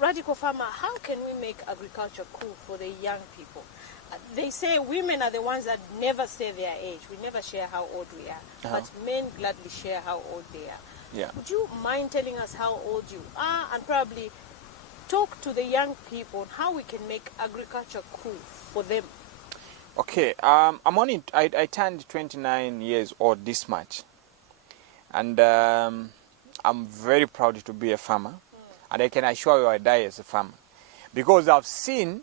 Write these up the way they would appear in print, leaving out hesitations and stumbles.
Radical Farmer, how can we make agriculture cool for the young people? They say women are the ones that never say their age. We never share how old we are. But men gladly share how old they are. Yeah. Would you mind telling us how old you are and probably talk to the young people on how we can make agriculture cool for them? Okay, I turned 29 years old this March. And I'm very proud to be a farmer. And I can assure you I die as a farmer. Because I've seen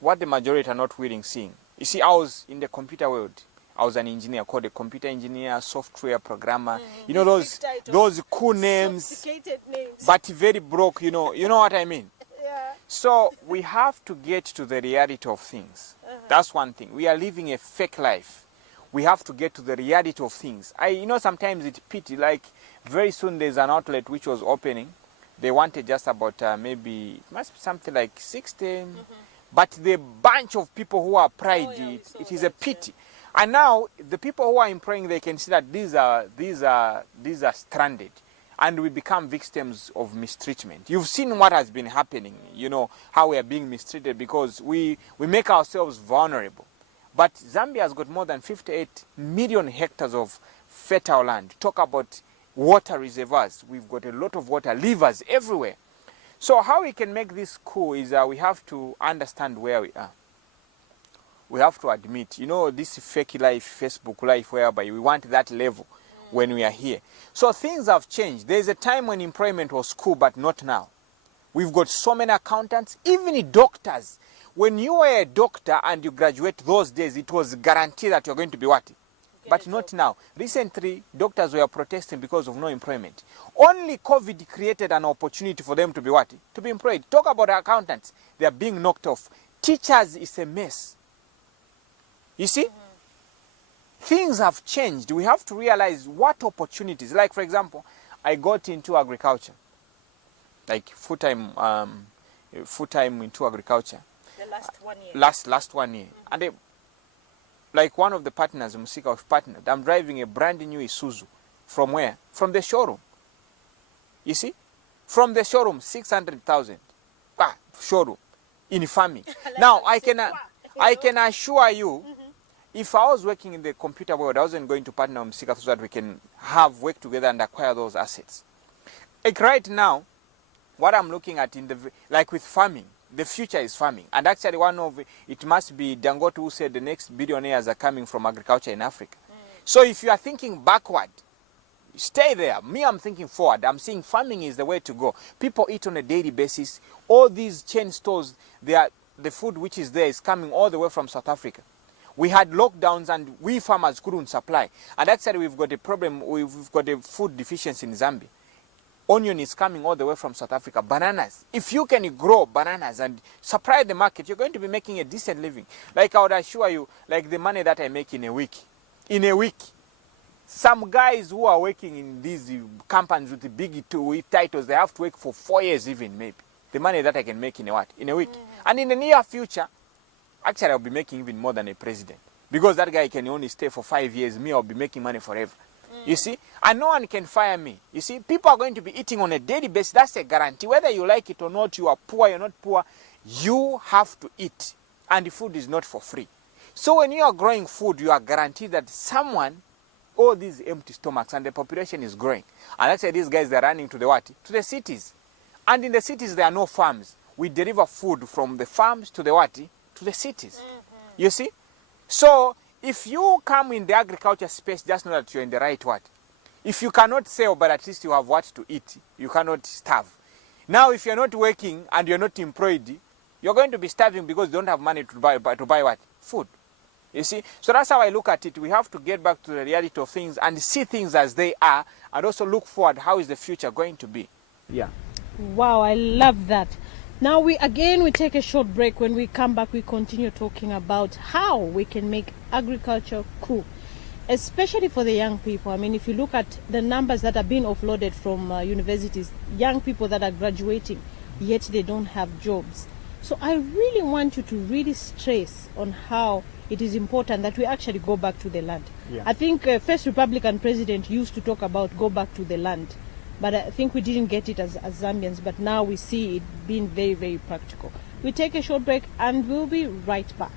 what the majority are not willing seeing. You see, I was in the computer world. I was an engineer, called a computer engineer, software programmer. You know those cool names, sophisticated names, but very broke. You know what I mean. Yeah. So we have to get to the reality of things. That's one thing. We are living a fake life. We have to get to the reality of things. Sometimes it's pity. Like very soon there's an outlet which was opening. They wanted just about maybe it must be something like 60. But the bunch of people who are pride, it is a pity. Yeah. And now the people who are employing, they can see that these are stranded, and we become victims of mistreatment. You've seen what has been happening. You know how we are being mistreated because we make ourselves vulnerable. But Zambia has got more than 58 million hectares of fertile land. Talk about water reservoirs. We've got a lot of water, rivers everywhere. So how we can make this cool is we have to understand where we are. We have to admit, this fake life, Facebook life, whereby we want that level when we are here. So things have changed. There's a time when employment was cool, but not now. We've got so many accountants, even doctors. When you were a doctor and you graduate those days, it was guaranteed that you're going to be what? But not now. Recently, doctors were protesting because of no employment. Only COVID created an opportunity for them to be what? To be employed. Talk about accountants. They are being knocked off. Teachers is a mess. You see? Things have changed. We have to realize what opportunities. Like, for example, I got into agriculture. Like, full-time into agriculture. The last 1 year. Last 1 year. And like one of the partners, Musika was partnered. I'm driving a brand new Isuzu. From where? From the showroom. You see? From the showroom, 600,000. Showroom. In farming. Now, I can assure you, if I was working in the computer world, I wasn't going to partner with Musika so that we can work together and acquire those assets. Like right now, what I'm looking at like with farming, the future is farming. And actually it must be Dangote who said the next billionaires are coming from agriculture in Africa. So if you are thinking backward, stay there. Me, I'm thinking forward. I'm saying farming is the way to go. People eat on a daily basis. All these chain stores, the food which is there is coming all the way from South Africa. We had lockdowns and we farmers couldn't supply. And actually we've got a problem. We've got a food deficiency in Zambia. Onion is coming all the way from South Africa. Bananas. If you can grow bananas and supply the market, you're going to be making a decent living. Like I would assure you, like the money that I make in a week. In a week. Some guys who are working in these companies with the big titles, they have to work for 4 years even maybe. The money that I can make in a what? In a week. And in the near future, actually I'll be making even more than a president. Because that guy can only stay for 5 years. Me, I'll be making money forever. You see? And no one can fire me. You see? People are going to be eating on a daily basis. That's a guarantee. Whether you like it or not, you are poor, you're not poor, you have to eat. And the food is not for free. So when you are growing food, you are guaranteed that someone, all these empty stomachs, and the population is growing. And let's say these guys are running to the what? To the cities. And in the cities, there are no farms. We deliver food from the farms to the what? To the cities. You see? So if you come in the agriculture space, just know that you're in the right what? If you cannot sell, but at least you have what to eat, you cannot starve. Now, if you're not working and you're not employed, you're going to be starving because you don't have money to buy what? Food. You see? So that's how I look at it. We have to get back to the reality of things and see things as they are, and also look forward. How is the future going to be? Yeah. Wow, I love that. Now we take a short break. When we come back, we continue talking about how we can make agriculture cool, especially for the young people. I mean, if you look at the numbers that are being offloaded from universities, young people that are graduating, yet they don't have jobs. So I really want you to really stress on how it is important that we actually go back to the land. Yeah. I think First Republican president used to talk about go back to the land. but I think we didn't get it as Zambians, but now we see it being very, very practical. We take a short break and we'll be right back.